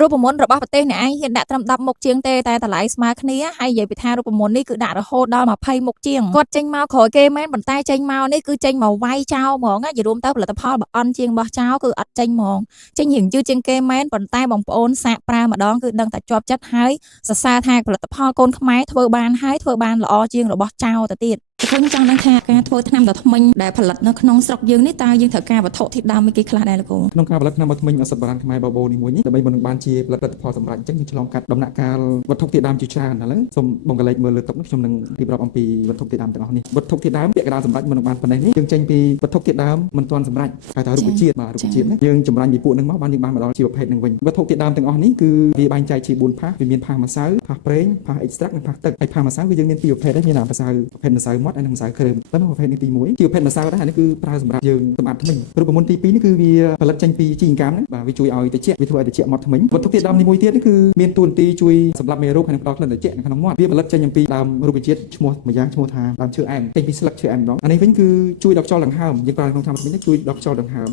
រូបមន្តរបស់ប្រទេសអ្នកឯងហ៊ានដាក់ត្រឹម10មុខជាងទេតែតម្លៃស្មើគ្នាហើយនិយាយពីថារូបមន្តនេះគឺដាក់រហូតដល់20មុខជាងគាត់ចេញមកក្រោយគេមែនប៉ុន្តែចេញមកនេះគឺចេញមកវាយចោលហ្មងនិយាយរួមទៅផលិតផលបើអន់ជាងបោះចោលគឺអត់ចេញហ្មងចេញរៀងយឺតជាងគេមែនប៉ុន្តែបងប្អូនសាកប្រើម្ដងគឺដឹងតែជាប់ចិត្តហើយសរសើរថាផលិតផលកូនខ្មែរធ្វើបានហើយធ្វើបានល្អជាងរបស់ចោលទៅទៀតខ្ញុំចង់ដឹងថាការធ្វើថ្នាំដុសធ្មេញដែលផលិតនៅក្នុងស្រុកយើងនេះតើយើងត្រូវការវត្ថុធាតុដើមមួយគេខ្លះដែរលោកគ្រូក្នុងការផលិតថ្នាំដុសធ្មេញឱសថបុរាណខ្មែរបបោនេះមួយនេះដើម្បីមុននឹងបានជាផលិតផលសម្រាប់អញ្ចឹងយើងឆ្លងកាត់ដំណាក់កាលវត្ថុធាតុដើមជាច្រើនឥឡូវសូមបងកលេចមើលលើតុនេះខ្ញុំនឹងរៀបរាប់អំពីវត្ថុធាតុដើមទាំងអស់នេះវត្ថុធាតុដើមពាក្យកណ្ដាលសម្រាប់មុននឹងបានប៉ុណ្ណេះនេះយើងចេញពីវត្ថុធាតុដើមមិនទាន់សម្រាប់ហៅថារុក្ខជាតិបាទរុក្ខជាតិណាយើងចម្រាញ់ពីពួកនឹងមកបានយើងបានមកដល់ជីវភេទនឹងវិញវត្ថុធាតុដើមទាំងអស់នេះគឺវាបែងចែកជា4ផាសវាមានផាសម្សៅផាសប្រេងផាសអេកស្ត្រាក់និងផាសទឹកហើយផាសម្សៅគឺយើងមានពីរប្រភេទដែរមានម្សៅប្រភេទម្សៅមាត់ហើយនិងម្សៅគ្រើមប៉ុន្តែប្រភេទនេះទី1ជាប្រភេទម្សៅដែរនេះគឺប្រើសម្រាប់យើងសម្អាតធ្មេញរូបមន្តទី2នេះគឺវាផលិតចេញពីជីអង្កាមហ្នឹងបាទវាជួយឲ្យត្រជាក់វាធ្វើឲ្យត្រជាក់មាត់ធ្មេញវត្ថុធាតុដើមទី1ទៀតនេះគឺមានតួនាទីជួយសម្រាប់មេរោគហើយនឹងផ្ដល់ក្លិនត្រជាក់នៅក្នុងមាត់វាផលិតចេញអំពីដើមរុក្ខជាតិឈ្មោះមួយយ៉ាងឈ្មោះថាដើមឈើអែមចេញពីស្លឹកឈើអែមម្ដងអានេះវិញគឺជួយដកខ្យល់ដង្ហើមយើងប្រើក្នុងថ្នាំធ្មេញនេះជួយដកខ្យល់ដង្ហើម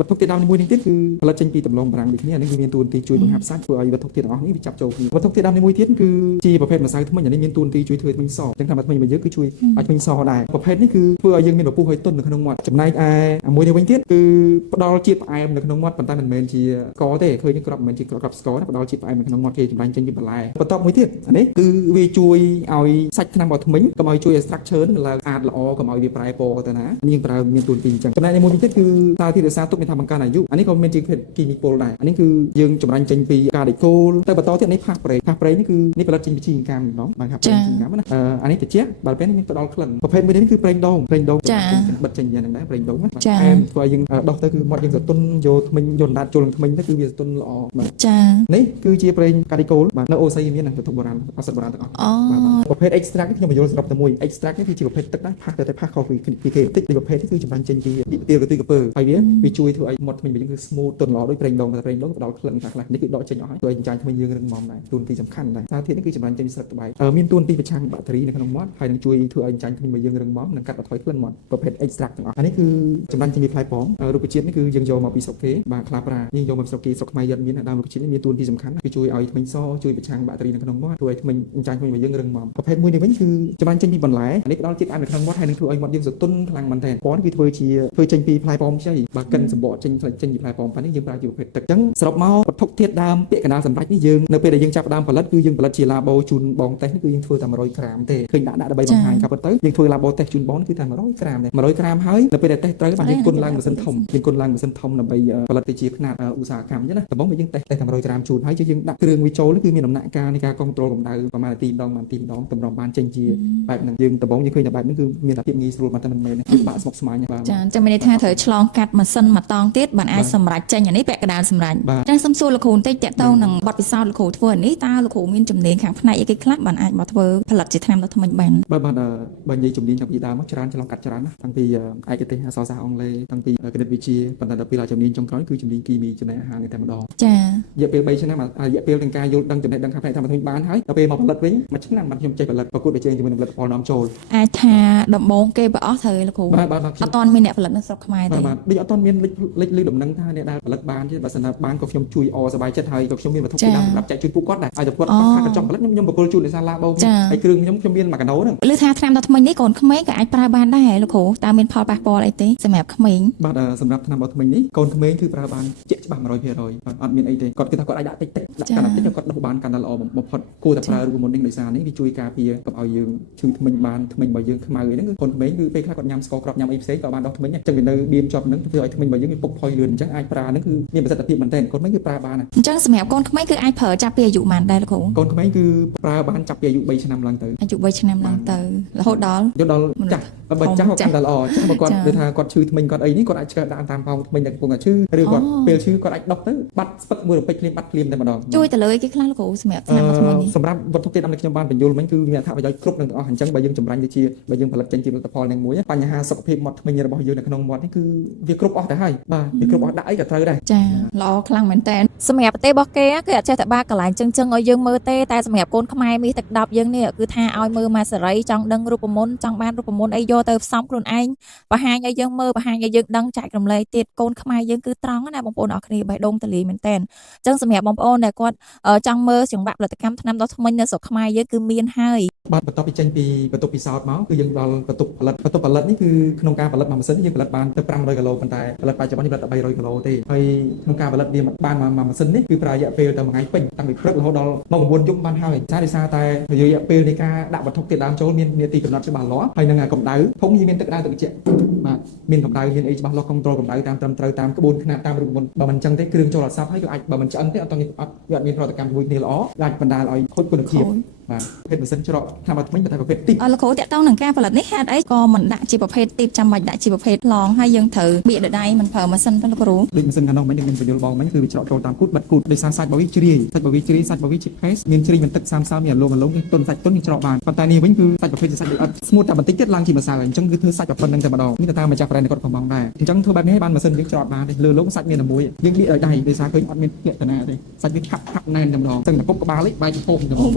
វត្ថុធាតុដើមទី1នេះទៀតគឺផលិតចេញពីដំឡូងបារាំងដូចគ្នាអានេះគឺមានតួនាទីជួយបង្ហាប់សាច់ធ្វើឲ្យវត្ថុធាតុទាំងអស់នេះវាចាប់ចូលគ្នាវត្ថុធាតុដើមទី1ទៀតគឺជាប្រភេទម្សៅធ្មេញអានេះមានតួនាទីជួយធ្វើធ្មេញសចឹងថ្នាំធ្មេញរបស់យើងគឺជួយឲ្យធ្មេញសដែរប្រភេទនេះគឺធ្វើឲ្យយើងមានពពុះហើយទន់នៅក្នុងមាត់ចំណែកឯមួយនេះវិញទៀតគឺផ្ដល់ជាតិផ្អែមនៅក្នុងមាត់ប៉ុន្តែមិនមែនជាស្ករទេឃើញគ្រាប់មិនមែនជាគ្រាប់ស្ករណាផ្ដល់ជាតិផ្អែមនៅក្នុងមាត់គេចម្រាញ់ចេញពីបន្លែបន្ទាប់មួយទៀតអានេះគឺវាជួយឲ្យសាច់ថ្នាំរបស់ធ្មេញកុំឲ្យជួយឲ្យ structure នឹងឡើងស្អាតល្អកុំឲ្យវាប្រែពណ៌ទៅណានេះយើងប្រើមានតួនាទីអញ្ចឹងចំណែកមួយទៀតគឺសារធាតុរក្សាទុកមានថាបង្កើនអាយុអានេះក៏មានជាគីមីពុលដែរអានេះគឺយើងចម្រាញ់ចេញពីកាឌីកូលទៅបន្តទៀតនេះផាសប្រេងនេះគឺនេះផលិតចេញពីជីអង្កាមម្ដងបាទផាសប្រេងជីអង្កាមណាអានេះត្រជាក់បើពេលនេះមានផ្ដល់ក្លិនប្រភេទមួយនេះគឺប្រេងដូងបិទចេញយ៉ាងហ្នឹងដែរប្រេងដូងណាអែមធ្វើឲ្យយើងដោះទៅគឺមាត់យើងសតុនយកធ្មេញយកដណ្ដាតចូលនឹងធ្មេញទៅគឺវាសតុនល្អបាទចានេះគឺជាប្រេងកាឌីកូលបាទនៅអូសីមានវត្ថុបុរាណឱសថបុរាណទាំងអស់បាទប្រភេទ extract នេះខ្ញុំបញ្យល់សរុបតែមួយ extract នេះគឺជាប្រភេទទឹកដែរផាសទៅផាស coffee ពីគេតិចពីប្រភេទនេះគឺចម្រាញ់ចេញពីទៀលកន្ទុយកពើហើយវាជួយធ្វើឲ្យមាត់ធ្មេញរបស់យើងគឺ smooth ទន់ល្អដូចប្រេងដូងតែប្រេងដូងផ្ដល់ក្លិនខ្លះនេះគឺដកចេញអស់ហើយធ្វើឲ្យចាញ់ធ្មេញយើងរឹងមាំដែរតួនាទីសំខាន់ដែរសារធាតុនេះគឺចម្រាញ់ចេញពីស្លឹកត្បែកមានតួនាទីប្រឆាំងបាក់តេរីនៅក្នុងមាត់ហើយនឹងជួយធ្វើឲ្យចាញ់ធ្មេញរបស់យើងរឹងមាំនិងកាត់បន្ថយក្លិនមាត់ប្រភេទ extract ទាំងអស់អានេះគឺចម្រាញ់ចេញពីផ្លែប៉ោមរុក្ខជាតិនេះគឺយើងយកមកពីស្រុកគេបាទខ្លាប្រាយើងយកមកពីស្រុកគេស្រុកខ្មែរយើងមានដើមរុក្ខជាតិនេះមានតួនាទីសំខាន់គឺជួយឲ្យធ្មេញសជួយប្រឆាំងបាក់តេរីនៅក្នុងមាត់ធ្វើឲ្យធ្មេញចាញ់ធ្មេញរបស់យើងរឹងមាំប្រភេទមួយនេះវិញគឺចម្រាញ់ចេញពីបន្លែអានេះផ្ដល់ជាតិផ្អែមនៅក្នុងមាត់ហើយនឹងធ្វើឲ្យមាត់យើងសតុនខ្លាំងមែនទែនពណ៌គឺធ្វើចេញពីផ្លែប៉ោមខ្ចីបាទកិនសម្បកចេញពីផ្លែប៉ោមប៉ានេះយើងប្រើជាប្រភេទទឹកអញ្ចឹងសរុបមកវត្ថុធាតុដើមពាក្យកណ្ដាលសម្រាប់នេះយើងនៅពេលដែលយើងចាប់ផ្ដើមផលិតគឺយើងផលិតជាឡាបូជូនបងតេស្តនេះគឺយើងធ្វើតែ100ក្រាមទេឃើញដាក់ដើម្បីបង្ហាញការពិតទៅយើងធ្វើឡាបូតេស្តជូនបងគឺតែ100ក្រាមទេ100ក្រាមហើយនៅពេលដែលតេស្តត្រូវបានយើងគុណឡើងម៉ាស៊ីនធំដើម្បីផលិតទៅជាខ្នាតឧស្សាហកម្មអញ្ចឹងណាដំបូងយើងតេស្តតែ100ក្រាមជូនហើយយើងដាក់គ្រឿងវាចូលគឺមានដំណាក់កាលនៃការគ្រប់គ្រងកម្ដៅប្រមាណនាទីម្ដងតម្រុំបានចេញជាបែបហ្នឹងយើងដំបូងយើងឃើញតែបែបហ្នឹងគឺមានតែភាពងាយស្រួលមកតែមិនមែនគឺបាក់ស្មុគស្មាញបាទចាអញ្ចឹងមានន័យថាត្រូវឆ្លងកាត់ម៉ាស៊ីនមួយតង់ទៀតបានអាចសម្រេចចេញអានេះពាក់កណ្ដាលសម្រេចចាសុំសួរលោកគ្រូបន្តិចតកតងនឹងបទពិសោធន៍លោកគ្រូធ្វើអានេះតើលោកគ្រូមានជំនាញខាងផ្នែកអីគេខ្លះបានអាចមកធ្វើផលិតជាថ្នាំដុសធ្មេញបានបាទបើនិយាយជំនាញតាំងពីដើមមកច្រើនឆ្លងកាត់ច្រើនណាតាំងពីឯកទេសអក្សរសាស្ត្រអង់គ្លេសតាំងពីគណិតវិទ្យាប៉ុន្តែដល់ពេលជំនាញចុងក្រោយគឺជំនាញគីមីចំណីអាហារនេះតែម្ដងចារយៈពេល3ឆ្នាំរយៈពេលទាំងការយល់ដឹងចំណេះដឹងខាងផ្នែកថ្នាំដុសធ្មេញបានហើយដល់ពេលមកផលិតវិញមួយឆ្នាំបានខ្ញុំចេះផលិតប្រកួតប្រជែងជាមួយនឹងផលិតផលនាំចូលអាចថាដំបូងគេបើអស់ត្រូវលោកគ្រូបាទអត់ទាន់មានអ្នកផលិតនៅស្រុកខ្មែរទេបាទដូចអត់ទាន់មានលេចលឺដំណឹងថាអ្នកដែលផលិតបានទេបើសិនណាបានក៏ខ្ញុំជួយសប្បាយចិត្តហើយក៏ខ្ញុំមានវត្ថុធាតុដើមសម្រាប់ចែកជូនពួកគាត់ដែរឲ្យតែគាត់ថាចង់ផលិតខ្ញុំបកគលជូននៅសាលាបោកហើយគ្រឿងខ្ញុំមាន1កាណូហ្នឹងឮថាថ្នាំដុសធ្មេញនេះកូនក្មេងក៏អាចប្រើបានដែរលោកគ្រូតើមានផលប៉ះពាល់អីទេសម្រាប់ក្មេងបាទសម្រាប់ថ្នាំដុសធ្មេញនេះកូនក្មេងគឺប្រើបានជាក់ច្បាស់ 100% បាទអត់មានអីទេគាត់គិតថាគាត់អាចដាក់តិចដាក់កាន់តែតិចគាត់ដុសបានកាន់តែល្អបំផុតគួរតែប្រើរូបមន្តនេះដោយសារនេះវាជួយការពារកុំឲ្យយើងឈឺធ្មេញបានធ្មេញរបស់យើងខ្មៅអីហ្នឹងគឺកូនក្មេងគឺពេលខ្លះគាត់ញ៉ាំស្ករគ្រាប់ញ៉ាំអីផ្សេងក៏បានដុសធ្មេញអញ្ចឹងវានៅបៀមជាប់ហ្នឹងធ្វើឲ្យធ្មេញរបស់យើងវាពុកផុយលឿនអញ្ចឹងអាចប្រើហ្នឹងគឺមានប្រសិទ្ធភាពមែនទែនកូនក្មេងគឺប្រើបានអញ្ចឹងសម្រាប់កូនក្មេងគឺអាចប្រើចាប់ពីអាយុប៉ុន្មានដែរលោកគ្រូកូនក្មេងគឺប្រើបានចាប់ពីអាយុ3ឆ្នាំឡើងទៅអាយុ3ឆ្នាំឡើងទៅរហូតដល់ចាស់បើចាស់ក៏កាន់តែល្អចាស់បើគាត់និយាយថាគាត់ឈឺធ្មេញគាត់អីនេះគាត់អាចឆ្កើដាក់តាមប៉ោងធ្មេញតែកំពុងតែឈឺឬគាត់ពេលឈឺគាត់អាចដុសទៅបាត់ស្ពឹកមួយរំពេចភ្លាមបាត់ភ្លាមតែម្ដងជួយទៅលើគេខ្លះលោកគ្រូសម្រាប់ថ្នាំថ្មីនេះសម្រាប់វត្ថុធាតុដើមដែលខ្ញុំបានបញ្យល់មិញគឺមានអត្ថប្រយោជន៍គ្រប់នឹងទាំងអស់អញ្ចឹងបើយើងចម្រាញ់ទៅជាបើយើងផលិតចេញជាផលិតផលនឹងមួយបញ្ហាសុខភាពមាត់ធ្មេញរបស់យើងនៅក្នុងមាត់នេះគឺវាគ្រប់អស់ទៅហើយបាទវាគ្រប់អស់ដាក់អីក៏ត្រូវដែរចាល្អខ្លាំងមែនតើសម្រាប់ប្រទេសរបស់គេគឺអត់ចេះតែបាកន្លែងចឹងឲ្យយើងមើលទេតែសម្រាប់កូនខ្មែរមាសទឹក10យើងនេះគឺថាឲ្យមើលមកសេរីចង់ដឹងរូបមន្តចង់បានរូបមន្តអីយកទៅផ្សំខ្លួនឯងបង្ហាញឲ្យយើងមើលបង្ហាញឲ្យយើងដឹងចែករំលែកទៀតកូនខ្មែរយើងគឺត្រង់ណាបងប្អូនអរគ្នាបេះដូងទលាយមែនតើ ចឹងសម្រាប់បងប្អូនដែលគាត់ចង់មើលចង្វាក់ផលិតកម្មថ្នាំដុសធ្មេញនៅស្រុកខ្មែរយើងគឺមានហើយ បាទបន្ទាប់ពីចេញពីបន្ទប់ពិសោធន៍មកគឺយើងដល់បន្ទប់ផលិតនេះគឺក្នុងការផលិតមួយម៉ាស៊ីនយើងផលិតបានទៅ500គីឡូប៉ុន្តែផលិតបច្ចុប្បន្ននេះផលិត300គីឡូទេហើយក្នុងការផលិតវាបានមួយម៉ាស៊ីននេះគឺប្រើរយៈពេលតែមួយថ្ងៃពេញតាំងពីព្រឹករហូតដល់ម៉ោង9យប់បានហើយដោយសារតែរយៈពេលនៃការដាក់វត្ថុធាតុដើមចូលមាននាទីកំណត់ច្បាស់លាស់ហើយនឹងកម្ដៅធុងនេះមានទឹកក្តៅទឹកត្រជាក់បាទមានកម្ដៅមានអីច្បាស់លាស់គ្រប់គ្រងកម្ដៅតាមត្រឹមត្រូវតាមក្បួនខ្នាតតាមរូបមន្តបើមិនអញ្ចឹងទេគ្រឿងចូលអត់សព្វហើយក៏អាចបើមិនឆ្អិនទេអត់មានប្រតិកម្មជាមួយគ្នាល្អអាចបណ្ដាលឲ្យខូចគុណភាពបាទប្រភេទម៉ាស៊ីនច្រកថ្នាំថ្មីតែប្រភេទទីប លោកគ្រូតាក់ទងនឹងការផលិតនេះហេតុអីក៏មិនដាក់ជាប្រភេទទីបចាំបាច់ដាក់ជាប្រភេទឡងហើយយើងត្រូវបៀកដៃមិនប្រើម៉ាស៊ីនទៅលោកគ្រូ ដូចម៉ាស៊ីនខាងនោះមិញខ្ញុំបញ្យល់បងមិញគឺវាច្រកចូលតាមគូតបាត់គូតដោយសារសាច់របស់វាជ្រាយសាច់របស់វាជ្រាយសាច់របស់វាជា paste មានជ្រាយមិនទឹកសាមសើមានអាឡូមគឺទុនសាច់ទុនច្រកបានប៉ុន្តែនេះវិញគឺសាច់ប្រភេទសាច់ដូចអត់ស្មូតតែបន្តិចទៀតឡើងជាម្សៅអញ្ចឹងគឺធ្វើសាច់ប៉ុណ្្នឹងតែម្ដងនេះទៅតាមម្ចាស់ brand គាត់កំងដែរអញ្ចឹងធ្វើបែបនេះបានម៉ាស៊ីនយើងច្រកបានទេលើលោកសាច់មានតែមួយយើងបៀកដោយដៃដោយសារឃើញអត់មានពាក់តាណាទេសាច់វាខាប់ណែនតែម្ដងចឹងតែពុកក្បាលឯងបែកពោមតែម្ដង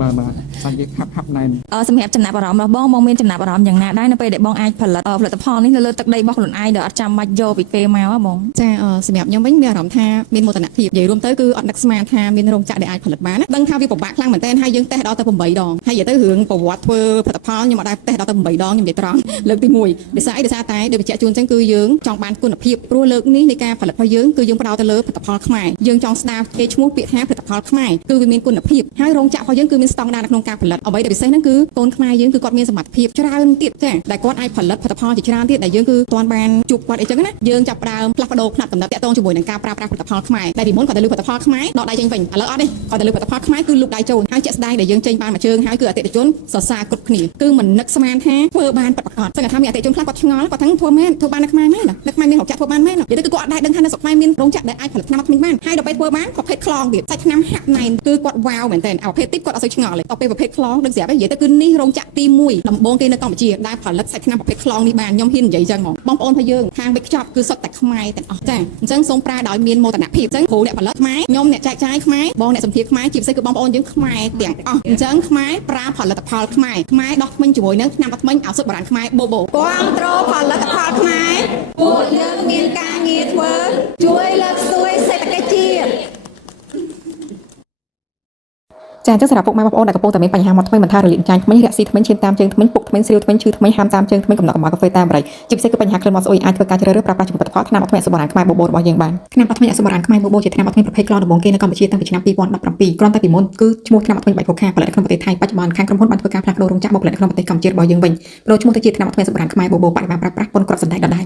បាទសាច់វាខាប់ណែន សម្រាប់ចំណាប់អារម្មណ៍របស់បងមានចំណាប់អារម្មណ៍យ៉ាងណាដែរនៅពេលដែលបងអាចផលិតផលិតផលនេះនៅលើទឹកដីរបស់ខ្លួនឯងដោយអត់ចាំបាច់យកពីគេមកហ៎បង ចាសម្រាប់ខ្ញុំវិញមានអារម្មណ៍ថាមានមោទនភាពនិយាយរួមទៅគឺអត់នឹកស្មានថាមានរោងចក្រដែលអាចផលិតបានដឹងថាវាពិបាកខ្លាំងមែនទែនហើយយើងតេស្តដល់ទៅ8ដងហើយនិយាយទៅរឿងប្រវត្តិធ្វើផលិតផលខ្ញុំអត់ដែរតេស្តដល់ទៅ8ដងខ្ញុំនិយាយត្រង់លើកទី1ដោយសារតែដោយបញ្ជាក់ជូនអញ្ចឹងគឺយើងចង់បានគុណភាពព្រោះលើកនេះនៃការផលិតរបស់យើងគឺយើងផ្ដោតទៅលើផលិតផលខ្មែរយើងចង់ស្ដារគេឈ្មោះពាក្យថាផលិតផលខ្មែរគឺវាមានគុណភាពហើយរោងចក្ររបស់យើងគឺមានស្តង់ដារនៅក្នុងការផលិតអ្វីដែលពិសេសហ្នឹងគឺកូនខ្មែរយើងគឺគាត់មានសមត្ថភាពច្រើនទៀតចាដែលគាត់អាចផលិតផលិតផលជាច្រើនទៀតដែលយើងគឺទាន់បានជួបគាត់អីចឹងណាយើងចាប់ផ្ដើមផ្លាស់ប្ដូរផ្នត់កំណត់តាក់ទងជាមួយនឹងការប្រើប្រាស់ផលិតផលខ្មែរដែលពីមុនគាត់ទៅលើផលិតផលខ្មែរដកដៃចេញវិញឥឡូវអត់ទេគាត់ទៅលើផលិតផលខ្មែរគឺលូកដៃចូលហើយជាក់ស្ដែងដែលយើងចេញបានមួយជើងហើយគឺអតិថិជនសរសើរគ្រប់គ្នាគឺមិននឹកស្មានថាធ្វើបានប៉ាត់ប្រកបចឹងថាមានអតិថិជនខ្លះគាត់ឆ្ងល់គាត់ថាធ្វើមែនធ្វើបាននៅខ្មែរមែននៅខ្មែរមានរោងចក្រធ្វើបានមែននិយាយទៅគឺគាត់អត់ដែរដឹងថានៅស្រុកខ្មែរមានរោងចក្រដែលអាចផលិតថ្នាំថ្មីបានហើយដល់ពេលធ្វើបានប្រភេទខ្លងទៀតសាច់ថ្នាំហាក់ណែនគឺគាត់វ៉ាវមែនទែនប្រភេទទីបគាត់អត់សូវឆ្ងល់ទេដល់ពេលប្រភេទខ្លងដឹងស្រាប់ទេនិយាយទៅគឺនេះរោងចក្រទី1ដំបូងគេនៅកម្ពុជាដែលផលិតសាច់ថ្នាំប្រភេទខ្លងនេះបានខ្ញុំហ៊ាននិយាយចឹងហ្មងបងប្អូនរបស់យើងខាងវិកខ្ចប់គឺសុទ្ធតែខ្មែរទាំងអស់ចាអញ្ចឹងសូមប្រើដោយមានមោទនភាពអញ្ចឹងគ្រូអ្នកផលិតខ្មែរខ្ញុំអ្នកចែកចាយខ្មែរបងអ្នកសម្ភារខ្មែរជាពិសេសគឺបងប្អូនយើងខ្មែរទាំងអស់អញ្ចឹងខ្មែរប្រើផលិតផលខ្មែរដោះធ្មេញជាមួយនឹងថ្នាំដោះធ្មេញឱសថបុរាណខ្មែរបូបូគ្រប់គ្រងផលិតផលខ្មែរពួកយើងមានការងារធ្វើជួយលើកស្ទួយសេដ្ឋកិច្ចជាតិចាអញ្ចឹងសម្រាប់ពុកម៉ែបងប្អូនដែលកំពុងតែមានបញ្ហាមាត់ធ្មេញមិនថារលាកចាញ់ធ្មេញរាក់ស៊ីធ្មេញឈាមតាមជើងធ្មេញពុកធ្មេញស្រាវធ្មេញឈឺធ្មេញហាមតាមជើងធ្មេញកំណត់កំបោរកាហ្វេតាមរៃជាពិសេសគឺបញ្ហាក្លិនមាត់ស្អុយអាចធ្វើការជ្រើសរើសប្រើប្រាស់ជាផលិតផលថ្នាំអត់ធ្មេញអសបុរាណខ្មែរបូបូរបស់យើងបានថ្នាំអត់ធ្មេញអសបុរាណខ្មែរបូបូជាថ្នាំអត់ធ្មេញប្រភេទក្លងដំបូងគេនៅកម្ពុជាតាំងពីឆ្នាំ2017គ្រាន់តែពីមុនគឺឈ្មោះថ្នាំអត់ធ្មេញបែបខុសខាផលិតក្នុងប្រទេសថៃបច្ចុប្បន្នខាងក្រុមហ៊ុនបានធ្វើការផ្លាស់ប្ដូររោងចក្រមកផលិតក្នុងប្រទេសកម្ពុជារបស់យើងវិញប្រូឈ្មោះទៅជាថ្នាំអត់ធ្មេញអសបុរាណខ្មែរបូបូបរិមាណប្រើប្រាស់ប៉ុនគ្រាប់សណ្ដែកដដែល